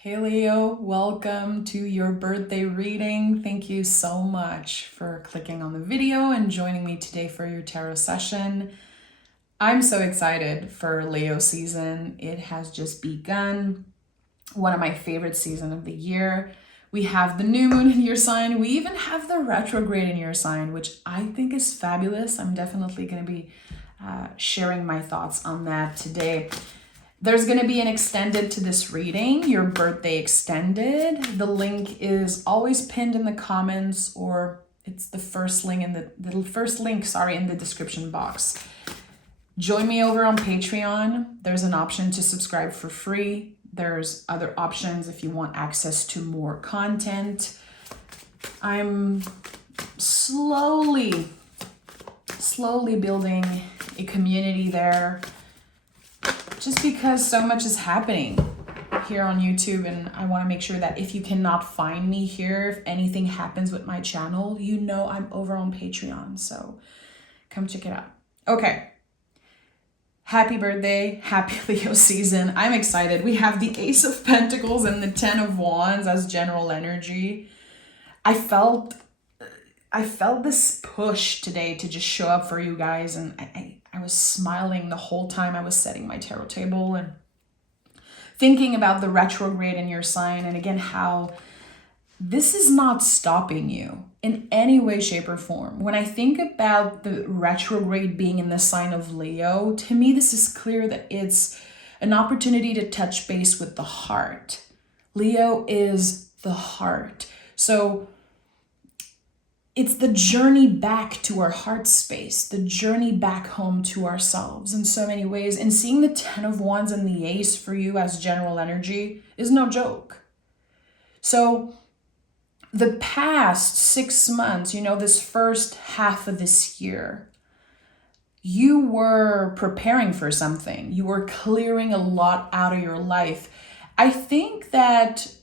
Hey Leo, welcome to your birthday reading. Thank you so much for clicking on the video and joining me today for your tarot session. I'm so excited for Leo season. It has just begun. One of my favorite seasons of the year. We have the new moon in your sign. We even have the retrograde in your sign, which I think is fabulous. I'm definitely going to be sharing my thoughts on that today. There's going to be an extended to this reading, your birthday extended. The link is always pinned in the comments, or it's the first link in the description box. Join me over on Patreon. There's an option to subscribe for free. There's other options if you want access to more content. I'm slowly building a community there, just because so much is happening here on YouTube, and I want to make sure that if you cannot find me here, if anything happens with my channel, you know I'm over on Patreon, so come check it out. Okay, happy birthday, happy Leo season. I'm excited. We have the Ace of Pentacles and the Ten of Wands as general energy. I felt this push today to just show up for you guys, and I was smiling the whole time I was setting my tarot table and thinking about the retrograde in your sign, and again how this is not stopping you in any way, shape, or form. When I think about the retrograde being in the sign of Leo, to me this is clear that it's an opportunity to touch base with the heart. Leo is the heart. So it's the journey back to our heart space, the journey back home to ourselves in so many ways. And seeing the Ten of Wands and the Ace for you as general energy is no joke. So the past 6 months, this first half of this year, you were preparing for something. You were clearing a lot out of your life. I think that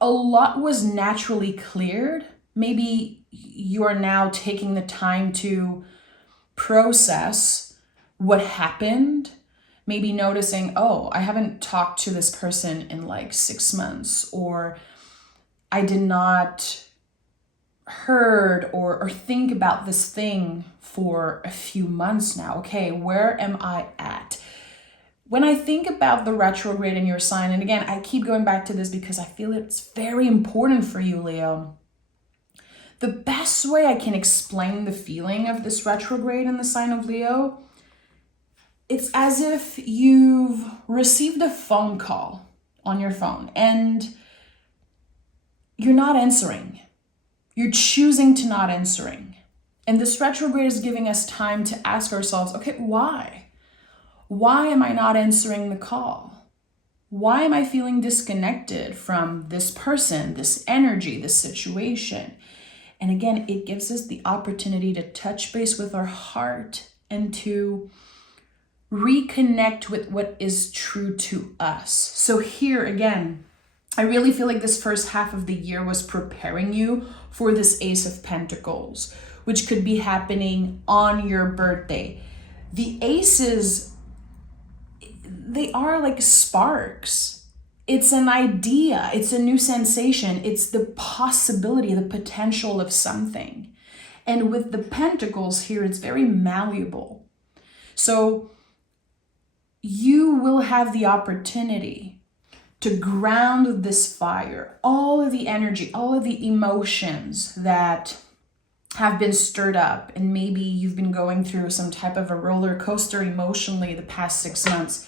a lot was naturally cleared. Maybe you are now taking the time to process what happened. Maybe noticing, oh, I haven't talked to this person in like 6 months, or I did not heard or think about this thing for a few months now. Okay, where am I at? When I think about the retrograde in your sign, and again, I keep going back to this because I feel it's very important for you, Leo. The best way I can explain the feeling of this retrograde in the sign of Leo, it's as if you've received a phone call on your phone and you're not answering. You're choosing to not answering. And this retrograde is giving us time to ask ourselves, okay, why? Why am I not answering the call? Why am I feeling disconnected from this person, this energy, this situation? And again, it gives us the opportunity to touch base with our heart and to reconnect with what is true to us. So here again, I really feel like this first half of the year was preparing you for this Ace of Pentacles, which could be happening on your birthday. The aces, they are like sparks. It's an idea, it's a new sensation, it's the possibility, the potential of something. And with the pentacles here, it's very malleable. So you will have the opportunity to ground this fire, all of the energy, all of the emotions that have been stirred up, and maybe you've been going through some type of a roller coaster emotionally the past 6 months.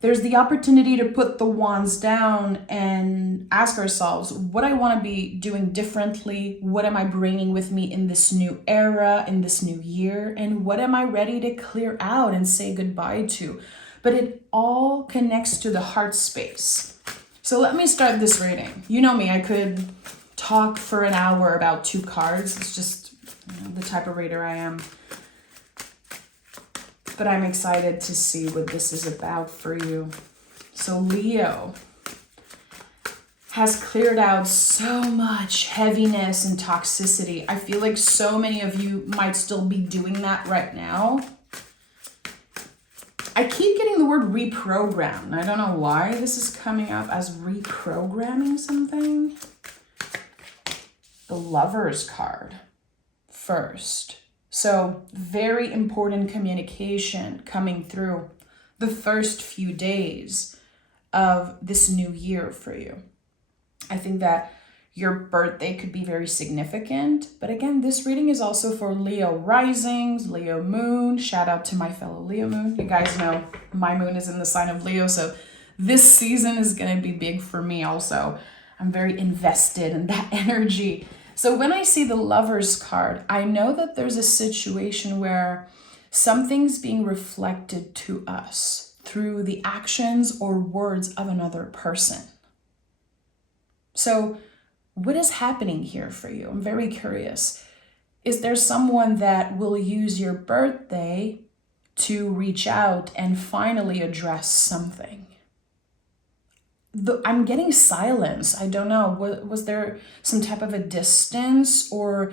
There's the opportunity to put the wands down and ask ourselves, what I want to be doing differently? What am I bringing with me in this new era, in this new year? And what am I ready to clear out and say goodbye to? But it all connects to the heart space. So let me start this reading. You know me, I could talk for an hour about 2 cards. It's just the type of reader I am. But I'm excited to see what this is about for you. So Leo has cleared out so much heaviness and toxicity. I feel like so many of you might still be doing that right now. I keep getting the word reprogram. I don't know why this is coming up as reprogramming something. The Lover's card first. So very important communication coming through the first few days of this new year for you. I think that your birthday could be very significant. But again, this reading is also for Leo risings, Leo moon. Shout out to my fellow Leo moon. You guys know my moon is in the sign of Leo. So this season is going to be big for me also. I'm very invested in that energy. So when I see the Lover's card, I know that there's a situation where something's being reflected to us through the actions or words of another person. So what is happening here for you? I'm very curious. Is there someone that will use your birthday to reach out and finally address something? I'm getting silence. I don't know. Was there some type of a distance or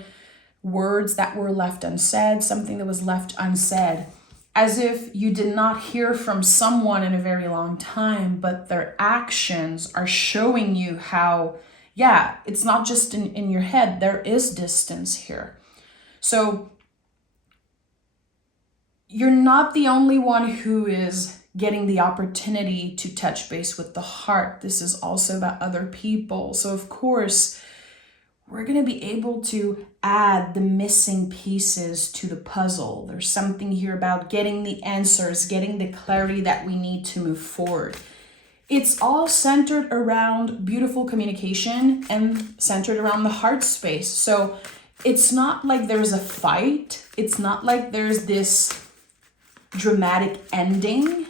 words that were left unsaid, something that was left unsaid, as if you did not hear from someone in a very long time, but their actions are showing you how, yeah, it's not just in your head. There is distance here. So you're not the only one who is getting the opportunity to touch base with the heart. This is also about other people. So of course, we're going to be able to add the missing pieces to the puzzle. There's something here about getting the answers, getting the clarity that we need to move forward. It's all centered around beautiful communication and centered around the heart space. So it's not like there's a fight. It's not like there's this dramatic ending.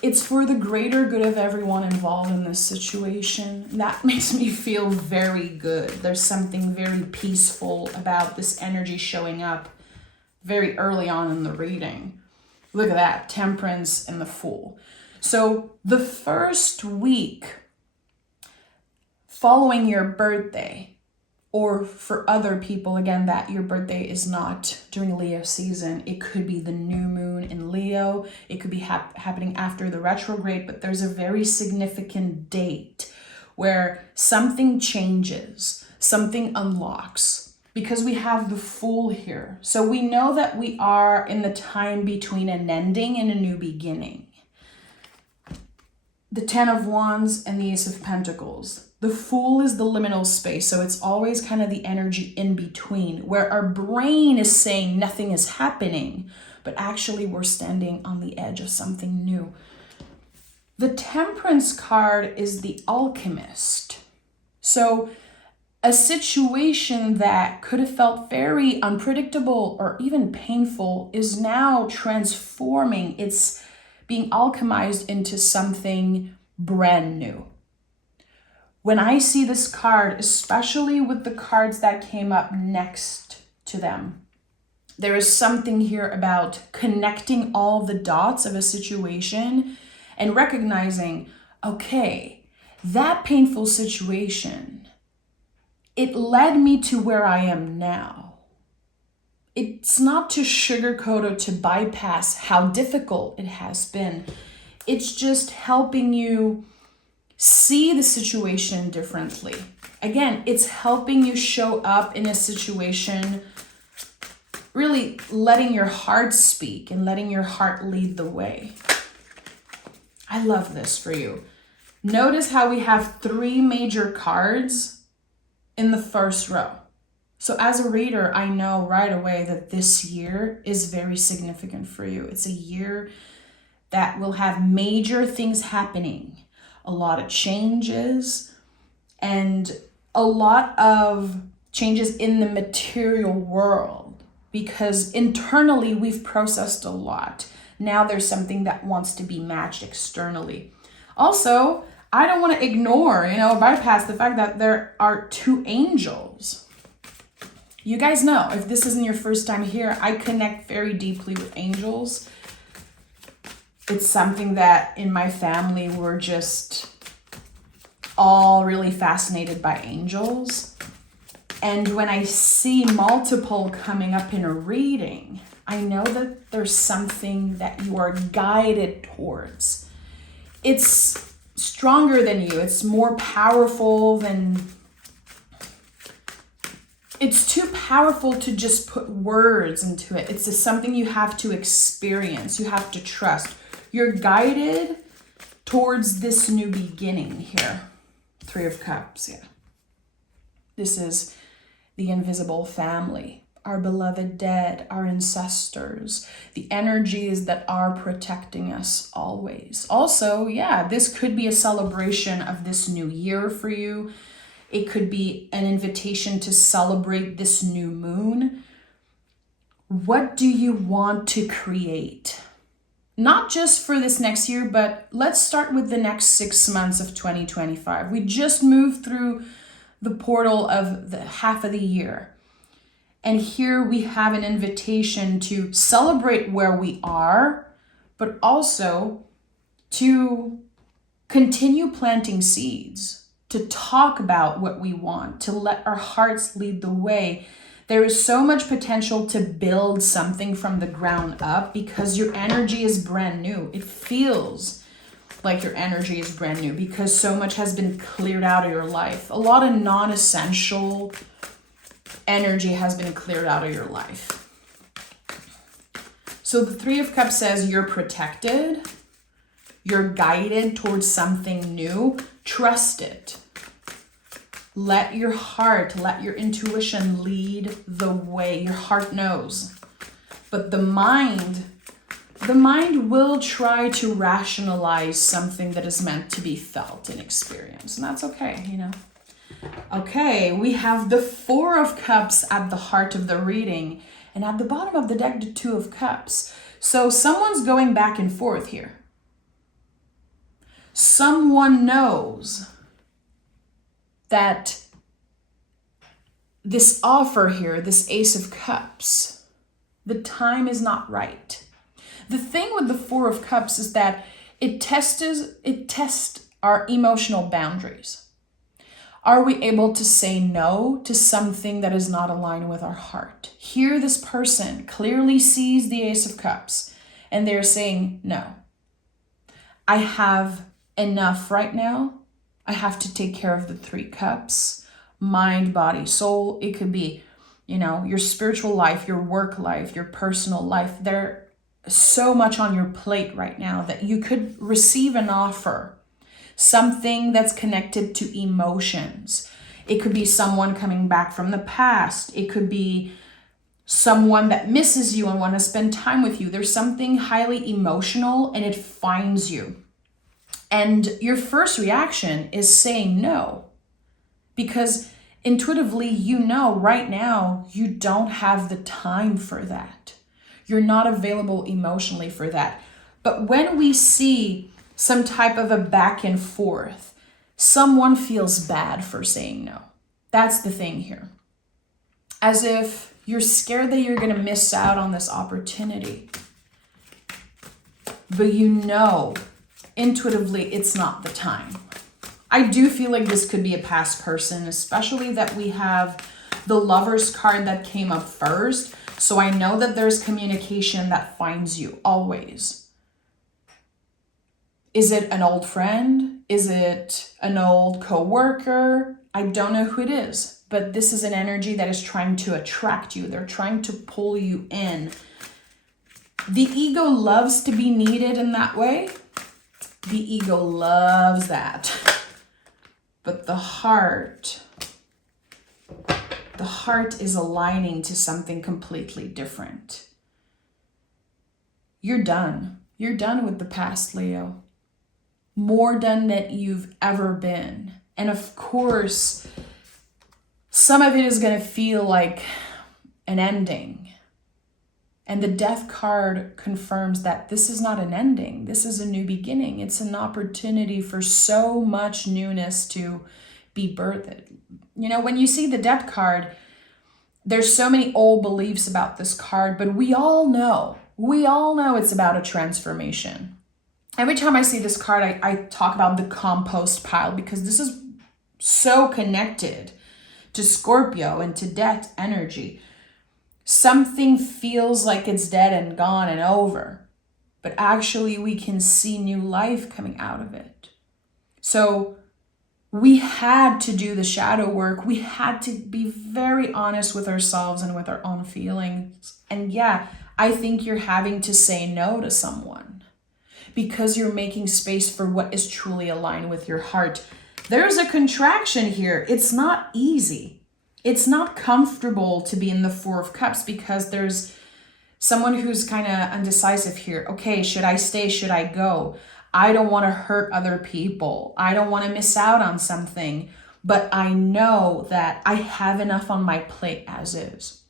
It's for the greater good of everyone involved in this situation. That makes me feel very good. There's something very peaceful about this energy showing up very early on in the reading. Look at that, Temperance and the Fool. So the first week following your birthday, or for other people, again, that your birthday is not during Leo season. It could be the new moon in Leo. It could be happening after the retrograde, but there's a very significant date where something changes, something unlocks, because we have the Fool here. So we know that we are in the time between an ending and a new beginning. The Ten of Wands and the Ace of Pentacles. The Fool is the liminal space, so it's always kind of the energy in between, where our brain is saying nothing is happening, but actually we're standing on the edge of something new. The Temperance card is the Alchemist. So a situation that could have felt very unpredictable or even painful is now transforming. It's being alchemized into something brand new. When I see this card, especially with the cards that came up next to them, there is something here about connecting all the dots of a situation and recognizing, okay, that painful situation, it led me to where I am now. It's not to sugarcoat or to bypass how difficult it has been. It's just helping you see the situation differently. Again, it's helping you show up in a situation, really letting your heart speak and letting your heart lead the way. I love this for you. Notice how we have 3 major cards in the first row. So as a reader, I know right away that this year is very significant for you. It's a year that will have major things happening. A lot of changes and a lot of changes in the material world, because internally we've processed a lot. Now there's something that wants to be matched externally. Also, I don't want to ignore, bypass the fact that there are 2 angels. You guys know, if this isn't your first time here, I connect very deeply with angels. It's something that in my family we're just all really fascinated by angels. And when I see multiple coming up in a reading, I know that there's something that you are guided towards. It's stronger than you. It's more powerful than... It's too powerful to just put words into it. It's just something you have to experience. You have to trust. You're guided towards this new beginning here. 3 of Cups, yeah. This is the invisible family, our beloved dead, our ancestors, the energies that are protecting us always. Also, yeah, this could be a celebration of this new year for you. It could be an invitation to celebrate this new moon. What do you want to create? Not just for this next year, but let's start with the next 6 months of 2025. We just moved through the portal of the half of the year. And here we have an invitation to celebrate where we are, but also to continue planting seeds, to talk about what we want, to let our hearts lead the way. There is so much potential to build something from the ground up because your energy is brand new. It feels like your energy is brand new because so much has been cleared out of your life. A lot of non-essential energy has been cleared out of your life. So the 3 of Cups says you're protected. You're guided towards something new. Trust it. Let your heart, let your intuition lead the way. Your heart knows. But the mind will try to rationalize something that is meant to be felt and experienced. And that's okay, you know. Okay, we have the 4 of Cups at the heart of the reading. And at the bottom of the deck, the 2 of Cups. So someone's going back and forth here. Someone knows that this offer here, this Ace of Cups, the time is not right. The thing with the 4 of Cups is that it tests our emotional boundaries. Are we able to say no to something that is not aligned with our heart? Here, this person clearly sees the Ace of Cups and they're saying, no, I have enough right now. I have to take care of the 3 cups, mind, body, soul. It could be, you know, your spiritual life, your work life, your personal life. There's so much on your plate right now that you could receive an offer, something that's connected to emotions. It could be someone coming back from the past. It could be someone that misses you and want to spend time with you. There's something highly emotional and it finds you. And your first reaction is saying no, because intuitively, you know right now you don't have the time for that. You're not available emotionally for that. But when we see some type of a back and forth, someone feels bad for saying no. That's the thing here. As if you're scared that you're going to miss out on this opportunity. But you know intuitively it's not the time. I do feel like this could be a past person, especially that we have the Lover's card that came up first. So I know that there's communication that finds you always. Is it an old friend? Is it an old coworker? I don't know who it is, but this is an energy that is trying to attract you. They're trying to pull you in. The ego loves to be needed in that way. The ego loves that. But the heart is aligning to something completely different. You're done. You're done with the past, Leo. More done than you've ever been. And of course, some of it is going to feel like an ending. And the Death card confirms that this is not an ending. This is a new beginning. It's an opportunity for so much newness to be birthed. You know, when you see the Death card, there's so many old beliefs about this card, but we all know it's about a transformation. Every time I see this card, I talk about the compost pile because this is so connected to Scorpio and to death energy. Something feels like it's dead and gone and over, but actually we can see new life coming out of it. So we had to do the shadow work. We had to be very honest with ourselves and with our own feelings. And yeah, I think you're having to say no to someone because you're making space for what is truly aligned with your heart. There's a contraction here. It's not easy. It's not comfortable to be in the Four of Cups because there's someone who's kind of undecisive here. Okay, should I stay? Should I go? I don't want to hurt other people. I don't want to miss out on something. But I know that I have enough on my plate as is.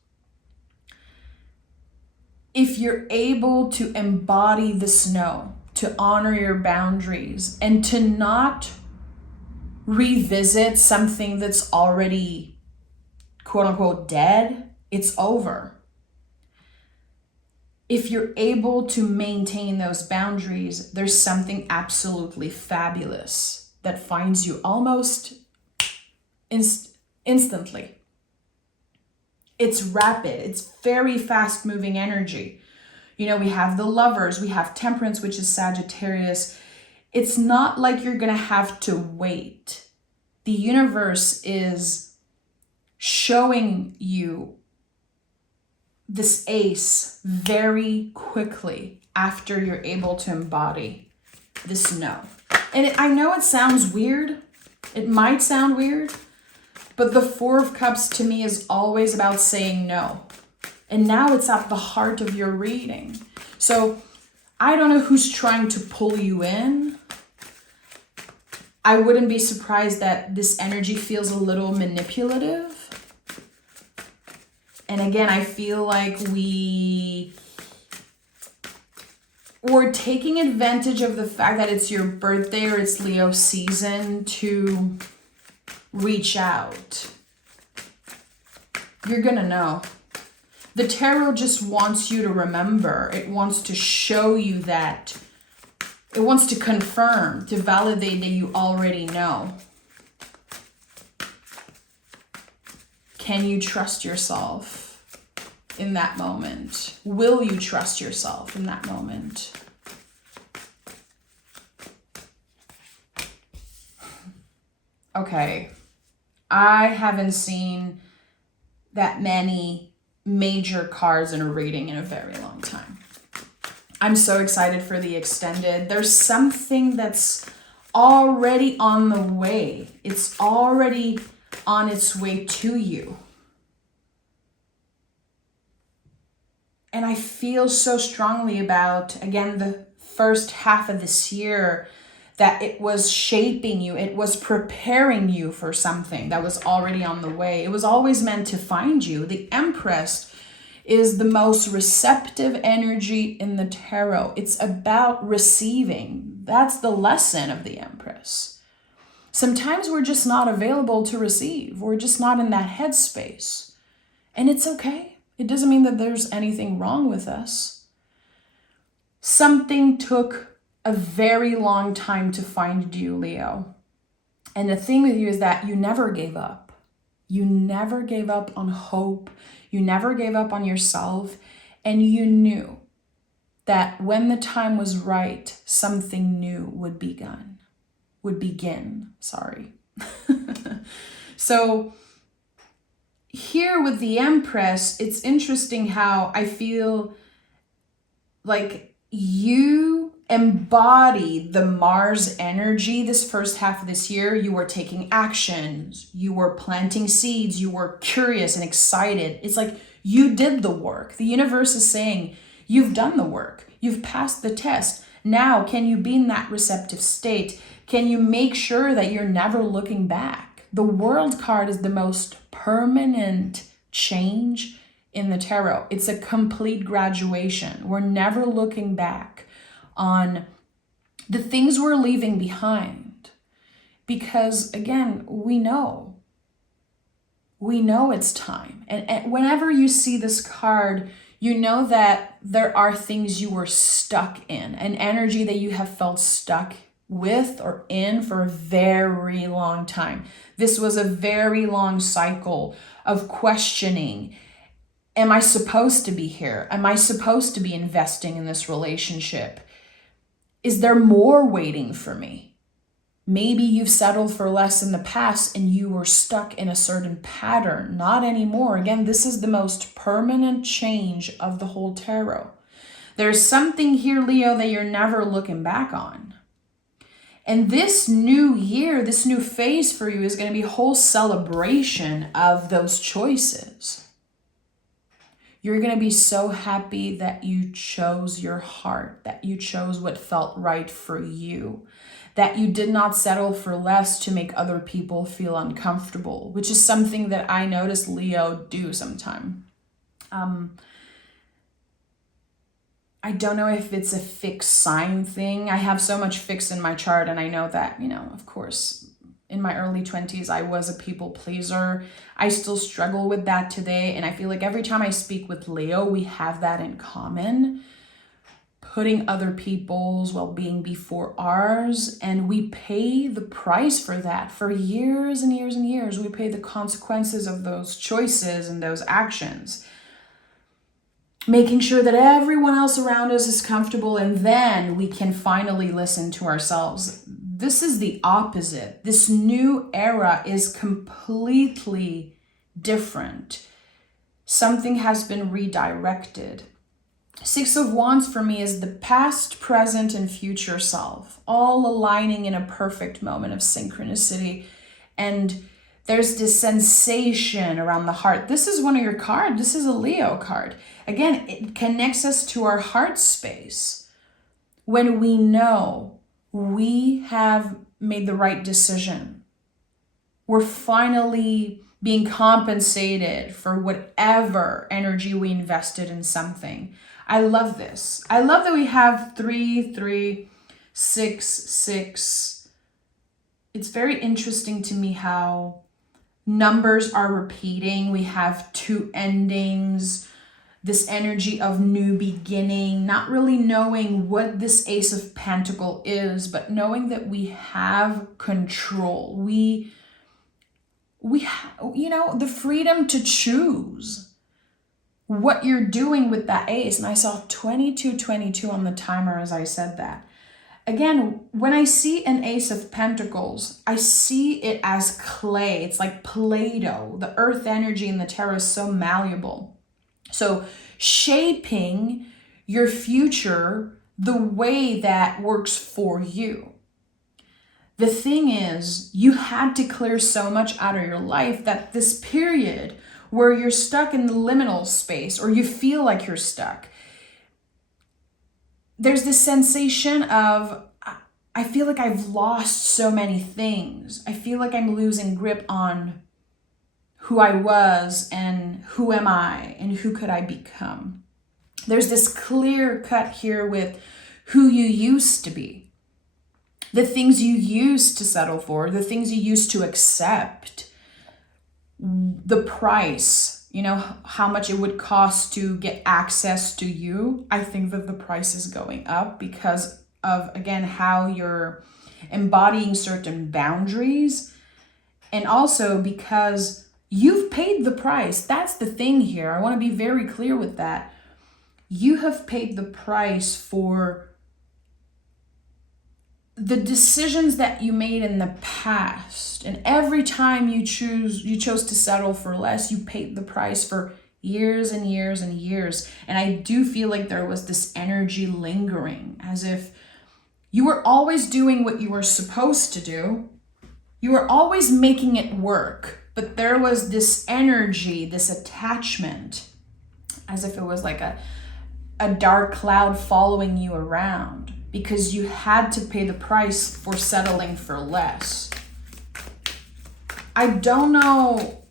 If you're able to embody the snow, to honor your boundaries, and to not revisit something that's already quote unquote dead, it's over. If you're able to maintain those boundaries, there's something absolutely fabulous that finds you almost instantly. It's rapid, it's very fast moving energy. You know, we have the Lovers, we have Temperance, which is Sagittarius. It's not like you're gonna have to wait. The universe is showing you this ace very quickly after you're able to embody this no. And I know it sounds weird. It might sound weird, but the Four of Cups to me is always about saying no. And now it's at the heart of your reading. So I don't know who's trying to pull you in. I wouldn't be surprised that this energy feels a little manipulative. And again, I feel like we're taking advantage of the fact that it's your birthday or it's Leo season to reach out. You're gonna know. The tarot just wants you to remember. It wants to show you that. It wants to confirm, to validate that you already know. Can you trust yourself in that moment? Will you trust yourself in that moment? Okay, I haven't seen that many major cards in a reading in a very long time. I'm so excited for the extended. There's something that's already on the way. It's already on its way to you. And I feel so strongly about, again, the first half of this year, that it was shaping you. It was preparing you for something that was already on the way. It was always meant to find you. The Empress is the most receptive energy in the tarot. It's about receiving. That's the lesson of the Empress. Sometimes we're just not available to receive. We're just not in that headspace. And it's okay. It doesn't mean that there's anything wrong with us. Something took a very long time to find you, Leo. And the thing with you is that you never gave up. You never gave up on hope. You never gave up on yourself. And you knew that when the time was right, something new would begin. So here with the Empress, it's interesting how I feel like you embody the Mars energy this first half of this year. You were taking actions, you were planting seeds, you were curious and excited. It's like you did the work. The universe is saying, you've done the work. You've passed the test. Now, can you be in that receptive state? Can you make sure that you're never looking back? The World card is the most permanent change in the tarot. It's a complete graduation. We're never looking back on the things we're leaving behind. Because again, we know it's time. And whenever you see this card, you know that there are things you were stuck in, an energy that you have felt stuck with or in for a very long time. This was a very long cycle of questioning Am I supposed to be here? Am I supposed to be investing in this relationship? Is there more waiting for me? Maybe you've settled for less in the past and you were stuck in a certain pattern. Not anymore. Again, this is the most permanent change of the whole tarot. There's something here, Leo, that you're never looking back on. And this new year, this new phase for you is going to be a whole celebration of those choices. You're going to be so happy that you chose your heart, that you chose what felt right for you, that you did not settle for less to make other people feel uncomfortable, which is something that I notice Leo do sometime. I don't know if it's a fixed sign thing. I have so much fixed in my chart, and I know that, of course, in my early 20s, I was a people pleaser. I still struggle with that today. And I feel like every time I speak with Leo, we have that in common. Putting other people's well-being before ours. And we pay the price for that for years and years and years. We pay the consequences of those choices and those actions. Making sure that everyone else around us is comfortable, and then we can finally listen to ourselves. This is the opposite. This new era is completely different. Something has been redirected. Six of Wands for me is the past, present, and future self, all aligning in a perfect moment of synchronicity. And there's this sensation around the heart. This is one of your cards. This is a Leo card. Again, it connects us to our heart space. When we know we have made the right decision, we're finally being compensated for whatever energy we invested in something. I love this. I love that we have 3, 3, 6, 6. It's very interesting to me how numbers are repeating. We have 2 endings, this energy of new beginning, not really knowing what this Ace of Pentacles is, but knowing that we have control. We the freedom to choose what you're doing with that ace. And I saw 2222 on the timer as I said that. Again, when I see an Ace of Pentacles, I see it as clay. It's like Play-Doh. The earth energy in the tarot is so malleable. So shaping your future the way that works for you. The thing is, you had to clear so much out of your life that this period where you're stuck in the liminal space, or you feel like you're stuck, there's this sensation of, I feel like I've lost so many things. I feel like I'm losing grip on who I was and who am I and who could I become. There's this clear cut here with who you used to be, the things you used to settle for, the things you used to accept, the price, how much it would cost to get access to you. I think that the price is going up because of, again, how you're embodying certain boundaries, and also because you've paid the price. That's the thing here. I want to be very clear with that. You have paid the price for the decisions that you made in the past. And every time you chose to settle for less, you paid the price for years and years and years. And I do feel like there was this energy lingering, as if you were always doing what you were supposed to do. You were always making it work. But there was this energy, this attachment, as if it was like a dark cloud following you around, because you had to pay the price for settling for less. I don't know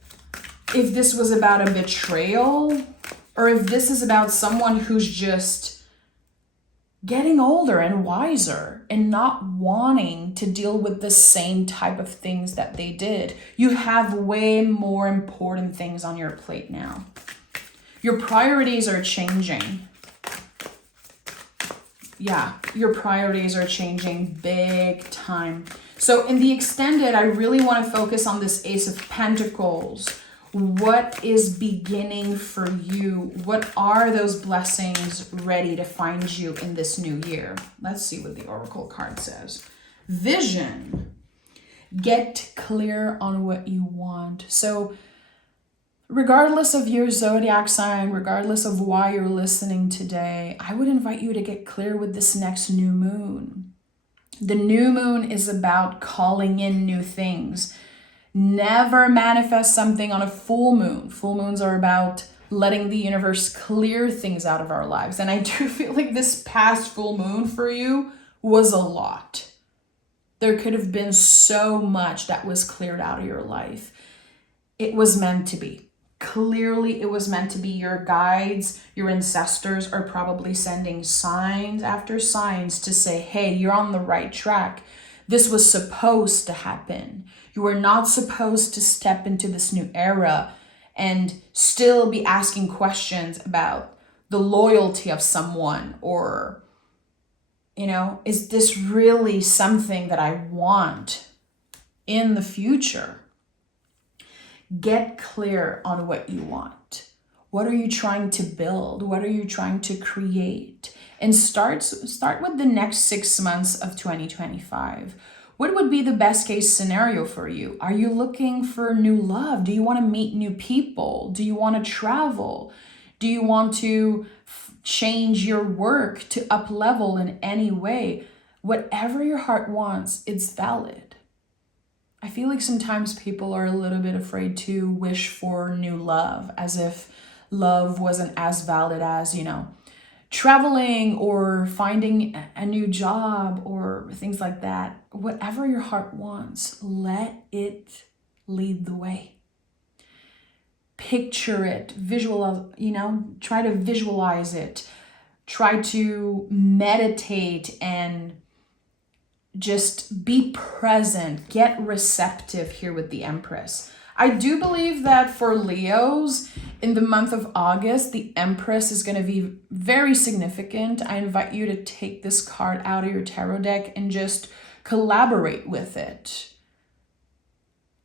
if this was about a betrayal, or if this is about someone who's just getting older and wiser and not wanting to deal with the same type of things that they did. You have way more important things on your plate now. Your priorities are changing. Yeah, your priorities are changing big time. So in the extended, I really want to focus on this Ace of Pentacles, What is beginning for you? What are those blessings ready to find you in this new year? Let's see what the Oracle card says. Vision. Get clear on what you want. So regardless of your zodiac sign, regardless of why you're listening today, I would invite you to get clear with this next new moon. The new moon is about calling in new things. Never manifest something on a full moon. Full moons are about letting the universe clear things out of our lives. And I do feel like this past full moon for you was a lot. There could have been so much that was cleared out of your life. It was meant to be. Clearly, it was meant to be. Your guides, your ancestors are probably sending signs after signs to say, hey, you're on the right track. This was supposed to happen. You were not supposed to step into this new era and still be asking questions about the loyalty of someone, or, is this really something that I want in the future? Get clear on what you want. What are you trying to build? What are you trying to create? And start with the next 6 months of 2025. What would be the best case scenario for you? Are you looking for new love? Do you want to meet new people? Do you want to travel? Do you want to change your work to up level in any way? Whatever your heart wants, it's valid. I feel like sometimes people are a little bit afraid to wish for new love, as if love wasn't as valid as, traveling or finding a new job or things like that. Whatever your heart wants, let it lead the way. Picture it, try to visualize it. Try to meditate and just be present. Get receptive here with the Empress. I do believe that for Leos, in the month of August, the Empress is going to be very significant. I invite you to take this card out of your tarot deck and just collaborate with it.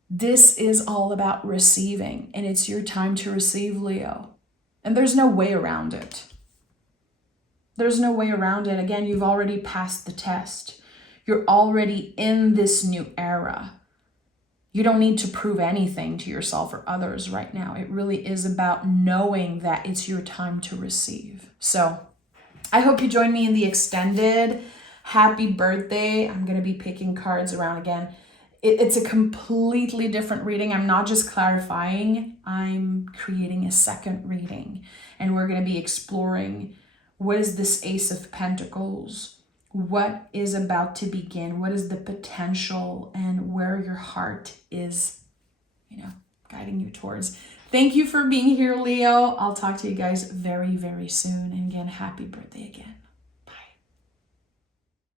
This is all about receiving, and it's your time to receive, Leo. And there's no way around it. There's no way around it. Again, you've already passed the test. You're already in this new era. You don't need to prove anything to yourself or others right now. It really is about knowing that it's your time to receive. So I hope you join me in the extended happy birthday. I'm going to be picking cards around again. It's a completely different reading. I'm not just clarifying. I'm creating a second reading. And we're going to be exploring, what is this Ace of Pentacles? What is about to begin? What is the potential, and where your heart is, guiding you towards. Thank you for being here, Leo. I'll talk to you guys very, very soon. And again, happy birthday again.